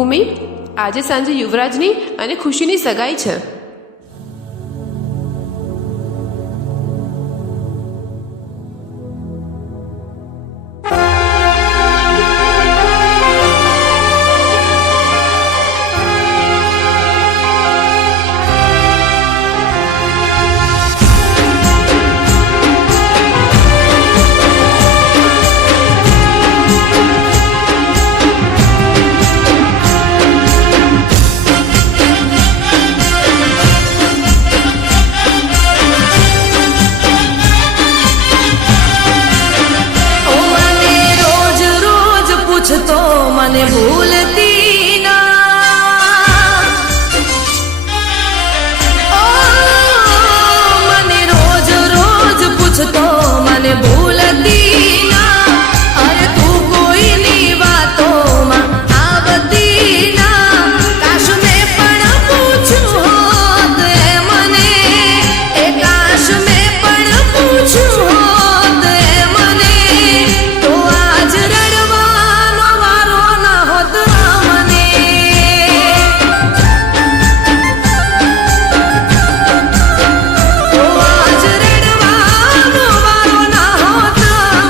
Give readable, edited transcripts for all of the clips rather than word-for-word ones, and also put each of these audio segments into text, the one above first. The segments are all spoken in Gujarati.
ભૂમિ, આજે સાંજે યુવરાજની અને ખુશીની સગાઈ છે. મને ભૂલતી ના, મને રોજ રોજ પૂછતો મને ભૂલતી ના. અરે તું કોઈની વાતોમાં આવતી ના. કાશ મેં પણ પૂછ્યું હોત એ મને, એ કાશ મેં પણ પૂછ્યું હોત એ મને, તો આજ રડવાનો વારો ના હોત મને. તો આજ રડવાનો વારો ના હોત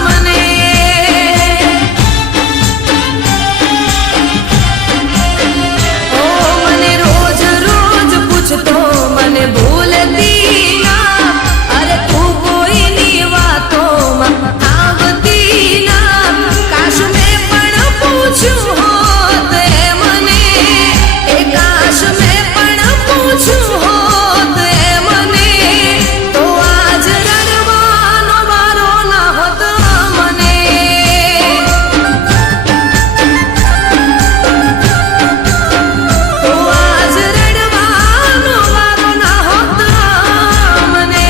મને. ઓ મને રોજ રોજ પૂછતો મને ભૂલતી ના. અરે તું કોઈની વાતોમાં આવતી ના. કાશ મેં પણ પૂછ્યું હોત એ મને, એ કાશ મેં પણ પૂછ્યું હોત એ મને, તો આજ રડવાનો વારો ના હોત મને. તો આજ રડવાનો વારો ના હોત મને.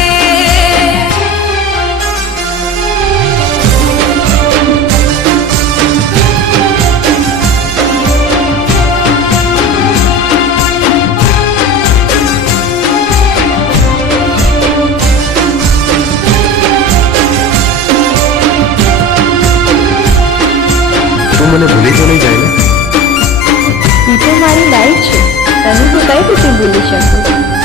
તું મને ભૂલી તો નહીં જાય ને? તું તો મારી લાઈફ છે, તને તો કઈ રીતે ભૂલી શકું?